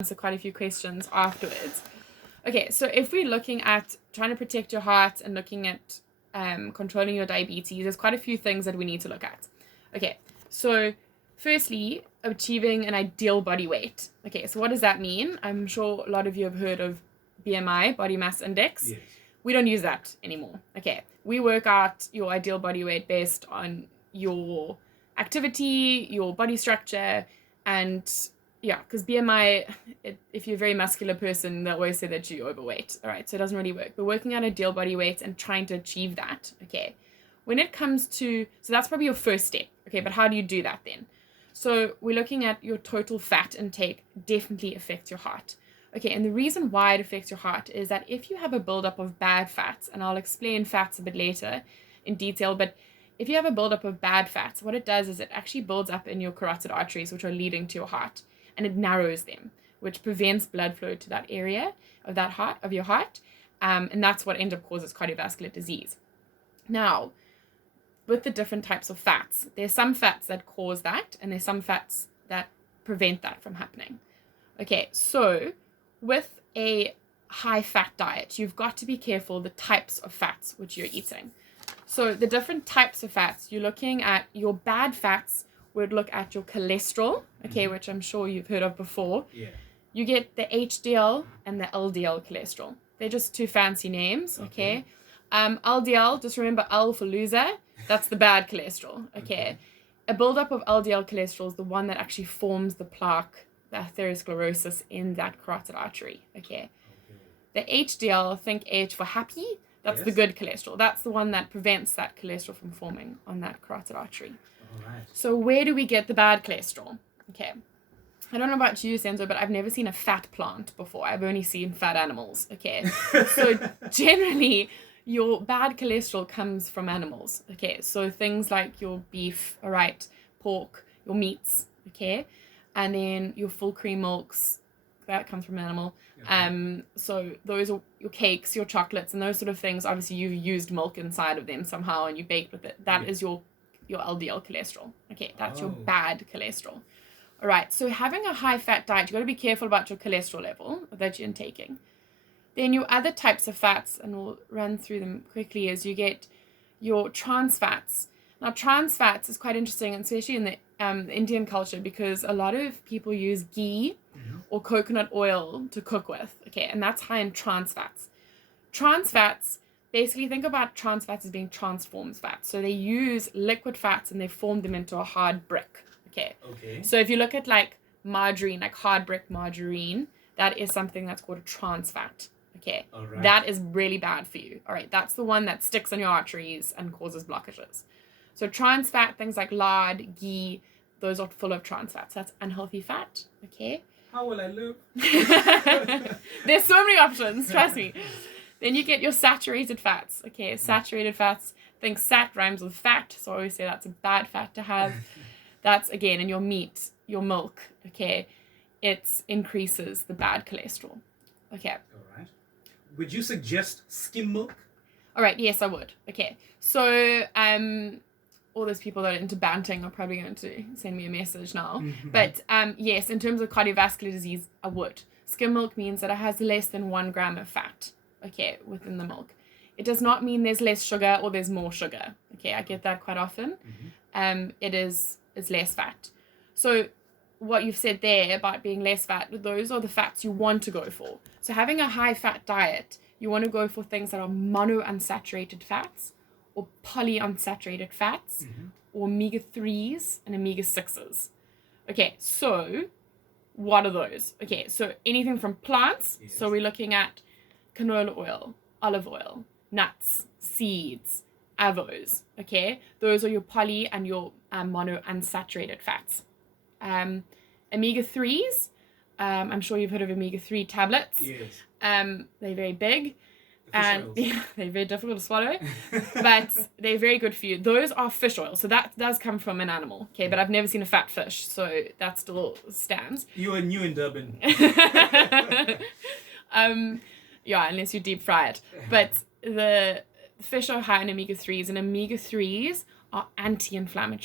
answer quite a few questions afterwards. Okay, so if we're looking at trying to protect your heart and looking at controlling your diabetes, there's quite a few things that we need to look at. Okay, so firstly, achieving an ideal body weight. Okay, so what does that mean? I'm sure a lot of you have heard of BMI, body mass index. Yes. We don't use that anymore. Okay, we work out your ideal body weight based on your activity, your body structure, and yeah, because BMI, if you're a very muscular person, they always say that you're overweight. All right, so it doesn't really work. We're working on ideal body weight and trying to achieve that. Okay, when it comes to, so that's probably your first step. Okay, but how do you do that then? So we're looking at your total fat intake definitely affects your heart. Okay, and the reason why it affects your heart is that if you have a buildup of bad fats, and I'll explain fats a bit later in detail, but if you have a buildup of bad fats, what it does is it actually builds up in your carotid arteries, which are leading to your heart, and it narrows them, which prevents blood flow to that area of that heart, of your heart, and that's what ends up causes cardiovascular disease. Now, with the different types of fats, there's some fats that cause that, and there's some fats that prevent that from happening. Okay, so with a high fat diet, you've got to be careful the types of fats which you're eating. So the different types of fats, you're looking at your bad fats would look at your cholesterol, okay, which I'm sure you've heard of before. Yeah. You get the HDL and the LDL cholesterol. They're just two fancy names, okay? LDL, just remember L for loser, that's the bad cholesterol, okay? A buildup of LDL cholesterol is the one that actually forms the plaque, the atherosclerosis in that carotid artery, okay? The HDL, think H for happy, that's the good cholesterol. That's the one that prevents that cholesterol from forming on that carotid artery. All right. So where do we get the bad cholesterol? Okay. I don't know about you, Senzo, but I've never seen a fat plant before. I've only seen fat animals, okay? So generally, your bad cholesterol comes from animals, okay? So things like your beef, all right, pork, your meats, okay? And then your full cream milks, that comes from an animal. So those are your cakes, your chocolates, and those sort of things. Obviously, you've used milk inside of them somehow, and you baked with it. That is your LDL cholesterol. Okay, that's your bad cholesterol. All right, so having a high fat diet, you've got to be careful about your cholesterol level that you're intaking. Then your other types of fats, and we'll run through them quickly, is you get your trans fats. Now, trans fats is quite interesting, especially in the Indian culture, because a lot of people use ghee or coconut oil to cook with, okay, and that's high in trans fats. Trans fats, basically think about trans fats as being transformed fats. So they use liquid fats and they form them into a hard brick, okay? So if you look at like margarine, like hard brick margarine, that is something that's called a trans fat, okay? That is really bad for you, all right? That's the one that sticks on your arteries and causes blockages. So trans fat, things like lard, ghee, those are full of trans fats. That's unhealthy fat, okay? How will I live? There's so many options, trust me. Then you get your saturated fats, okay? Saturated fats, think sat rhymes with fat, so I always say that's a bad fat to have. That's, again, in your meat, your milk, okay? It increases the bad cholesterol, okay? All right. Would you suggest skim milk? All right, yes, I would. Okay, so all those people that are into banting are probably going to send me a message now. But yes, in terms of cardiovascular disease, I would. Skim milk means that it has less than 1 gram of fat, okay, within the milk. It does not mean there's less sugar or there's more sugar. Okay, I get that quite often. It's less fat. So what you've said there about being less fat, those are the fats you want to go for. So having a high fat diet, you want to go for things that are monounsaturated fats or polyunsaturated fats or omega-3s and omega-6s. Okay, so what are those? Okay, so anything from plants. So we're looking at canola oil, olive oil, nuts, seeds, avos, okay? Those are your poly and your monounsaturated fats. Omega-3s, I'm sure you've heard of omega-3 tablets. Yes. They're very big and they're very difficult to swallow, but they're very good for you. Those are fish oil, so that does come from an animal, okay? But I've never seen a fat fish, so that still stands. You are new in Durban. Yeah, unless you deep fry it. But the fish are high in omega-3s, and omega-3s are anti-inflammatory.